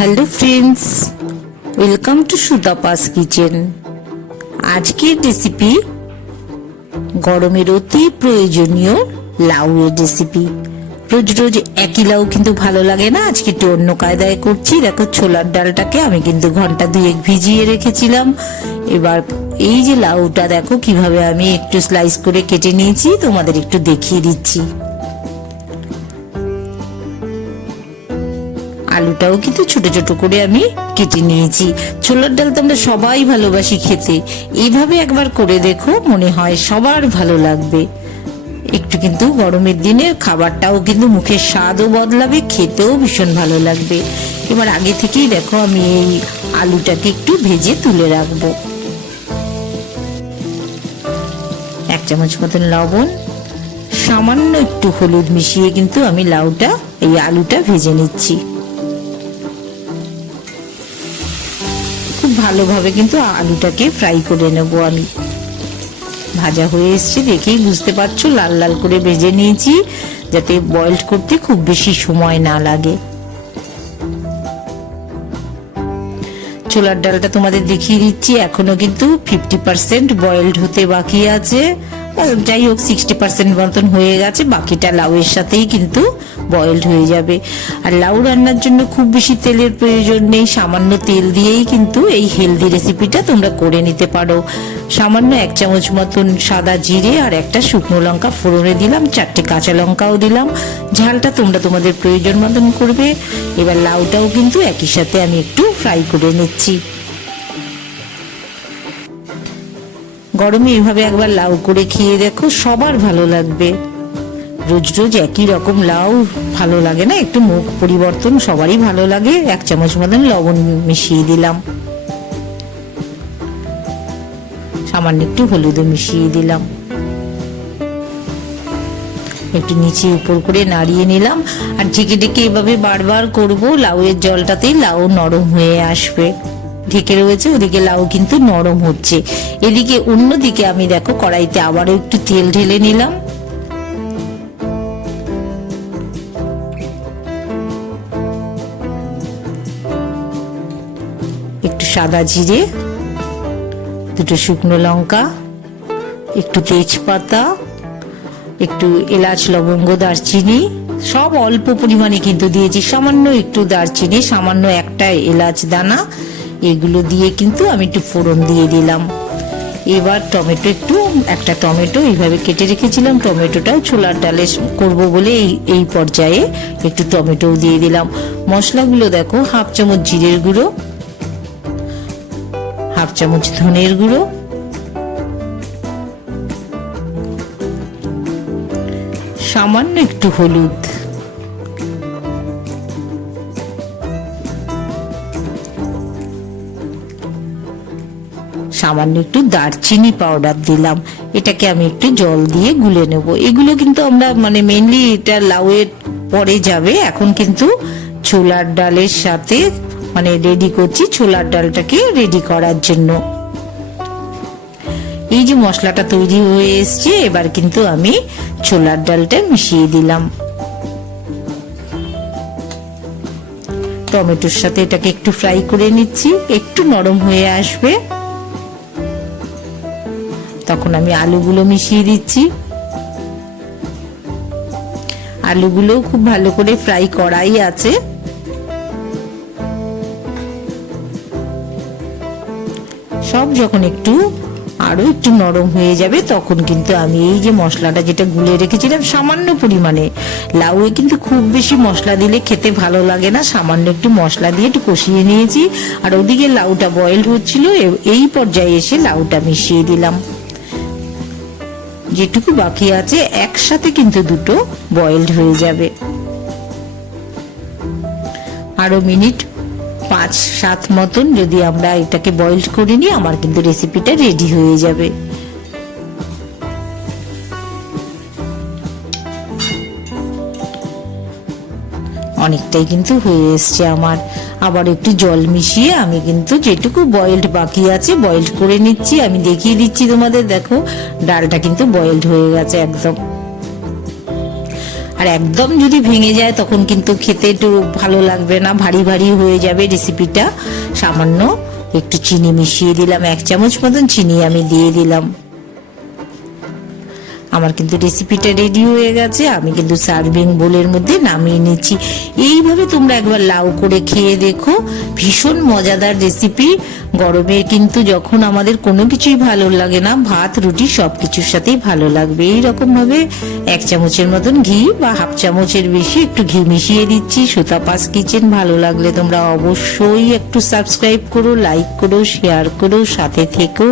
Hello friends, welcome to Sutapa's kitchen. আজকের recipe গরমের অতি প্রয়োজনীয় লাউ এর রেসিপি। রোজ রোজ একই লাউ কিন্তু ভালো লাগে না, আজকে একটু অন্য কায়দায় করছি। দেখো, ছোলার ডালটাকে আমি কিন্তু ঘন্টা দুয়েক ভিজিয়ে রেখেছিলাম। এবার এই যে লাউটা দেখো কিভাবে আমি একটু স্লাইস করে কেটে নিয়েছি, তোমাদের একটু দেখিয়ে দিচ্ছি। আলুটাও কিন্তু ছোট ছোট করে আমি কেটে নিয়েছি। ছোলার ডাল তো আমরা সবাই ভালোবাসি খেতে, এইভাবে একবার করে দেখো, মনে হয় সবার ভালো লাগবে। একটু কিন্তু গরমের দিনে খাবারটাও কিন্তু মুখের স্বাদও বদলাবে, খেতেও ভীষণ ভালো লাগবে। এবার আগে থেকেই দেখো আমি এই আলুটাকে একটু ভেজে তুলে রাখবো। 1 চামচ মতন লবণ, সামান্য একটু হলুদ মিশিয়ে কিন্তু আমি এই আলুটা ভেজে নিচ্ছি। খুব ভালোভাবে কিন্তু আলুটাকে ফ্রাই করে নেব আমি। ভাজা হয়ে এসছে দেখেই বুঝতে পারছো, লাল লাল করে ভেজে নিয়েছি, যাতে বয়েলড করতে খুব বেশি সময় না লাগে। ছোলার ডালটা তোমাদের দেখিয়ে দিচ্ছি, এখনো কিন্তু 50% বয়েলড হতে বাকি আছে। যাই হোক, 60% মতন হয়ে গেছে, বাকিটা লাউয়ের সাথেই কিন্তু বয়েলড হয়ে যাবে। আর লাউ রান্নার জন্য খুব বেশি তেলের প্রয়োজন নেই, সামান্য তেল দিয়েই কিন্তু এই হেলদি রেসিপিটা তোমরা করে নিতে পারো। সামান্য 1 চামচ মতন সাদা জিরে আর একটা শুকনো লঙ্কা ফোড়নে দিলাম, 4টে কাঁচা লঙ্কাও দিলাম। ঝালটা তোমরা তোমাদের প্রয়োজন মতন করবে। এবার লাউটাও কিন্তু একই সাথে আমি একটু ফ্রাই করে নিচ্ছি। গরমে এভাবে একবার লাউ করে খেয়ে দেখো, সবার ভালো লাগবে। রোজ রোজ একই রকম লাউ ভালো লাগে না, একটু মুখ পরিবর্তন সবারই ভালো লাগে। 1 চামচ মতন লবণ মিশিয়ে দিলাম, সামান্য একটু হলুদও মিশিয়ে দিলাম, একটু নিচে উপর করে নাড়িয়ে নিলাম। আর ঢেকে ঢেকে এভাবে বারবার করব, লাউয়ের জলটাতেই লাউ নরম হয়ে আসবে। ঢেকে রয়েছে, ওদিকে লাউ কিন্তু নরম হচ্ছে। এদিকে অন্যদিকে আমি দেখো কড়াইতে আবারও একটু তেল ঢেলে নিলাম। একটু সাদা জিরে, 2টো শুকনো লঙ্কা, একটু তেজপাতা, একটু এলাচ, লবঙ্গ, দারচিনি, সব অল্প পরিমাণে কিন্তু দিয়েছি। সামান্য একটু দারচিনি, সামান্য একটা এলাচ দানা, এগুলো দিয়ে কিন্তু আমি একটু ফোড়ন দিয়ে দিলাম। এবার একটা টমেটো এইভাবে কেটে রেখেছিলাম, টমেটোটাও ছোলার ডালে করব বলে এই পর্যায়ে একটু টমেটোও দিয়ে দিলাম। মশলাগুলো দেখো, 1/2 চামচ জিরের গুঁড়ো, 1/2 চামচ ধনের গুঁড়ো, সামান্য একটু হলুদ, সামান্য একটু দারচিনি পাউডার দিলাম। এটাকে আমি একটু জল দিয়ে গুলে নেব। এগুলো কিন্তু আমরা মেনলি এটা লাউয়ের পরে যাবে, এখন কিন্তু ছোলার ডালের সাথে রেডি করছি, ছোলার ডালটাকে রেডি করার জন্য। এই যে মশলাটা তৈরি হয়ে এসছে, এবার কিন্তু আমি ছোলার ডালটা মিশিয়ে দিলাম। টমেটোর সাথে এটাকে একটু ফ্রাই করে নিচ্ছি, একটু নরম হয়ে আসবে তখন আমি আলুগুলো মিশিয়ে দিচ্ছি। আলুগুলো খুব ভালো করে ফ্রাই করাই আছে। সব যখন আরো একটু নরম হয়ে যাবে, তখন কিন্তু আমি এই যে মশলাটা যেটা গুলে রেখেছিলাম সামান্য পরিমাণে, লাউয়ে কিন্তু খুব বেশি মশলা দিলে খেতে ভালো লাগে না, সামান্য একটু মশলা দিয়ে একটু কষিয়ে নিয়েছি। আর ওদিকে লাউটা বয়েল হচ্ছিল, এই পর্যায়ে এসে লাউটা মিশিয়ে দিলাম। যেটুকু বাকি আছে একসাথে কিন্তু দুটো বয়েলড হয়ে যাবে। আরো মিনিট 5-7 মতন যদি আমরা এটাকে বয়েলড করে নিই, আমার কিন্তু রেসিপিটা রেডি হয়ে যাবে। অনেকটাই কিন্তু হয়ে এসছে আমার। আবার একটু জল মিশিয়ে আমি কিন্তু যেটুকু বয়েলড বাকি আছে বয়েলড করে নিচ্ছি। আমি দেখিয়ে দিচ্ছি তোমাদের, দেখো ডালটা কিন্তু বয়েলড হয়ে গেছে একদম। আর একদম যদি ভেঙে যায় তখন কিন্তু খেতে একটু ভালো লাগবে না, ভারী ভারী হয়ে যাবে রেসিপিটা। সামান্য একটু চিনি মিশিয়ে দিলাম, 1 চামচ মতন চিনি আমি দিয়ে দিলাম। আমার কিন্তু রেসিপিটা রেডি হয়ে গেছে, আমি কিন্তু সার্ভিং বোলের মধ্যে নামিয়ে নিচ্ছি। এইভাবে তোমরা একবার লাউ করে খেয়ে দেখো, ভীষণ মজাদার রেসিপি। গরমে কিন্তু যখন আমাদের কোনো কিছুই ভালো লাগে না, ভাত রুটি সবকিছুর সাথেই ভালো লাগবে। এইরকম ভাবে 1 চামচের মতন ঘি বা হাফ চামচের বেশি একটু ঘি মিশিয়ে দিচ্ছি। সুতাপাস কিচেন ভালো লাগলে তোমরা অবশ্যই একটু সাবস্ক্রাইব করো, লাইক করো, শেয়ার করো, সাথে থেকো।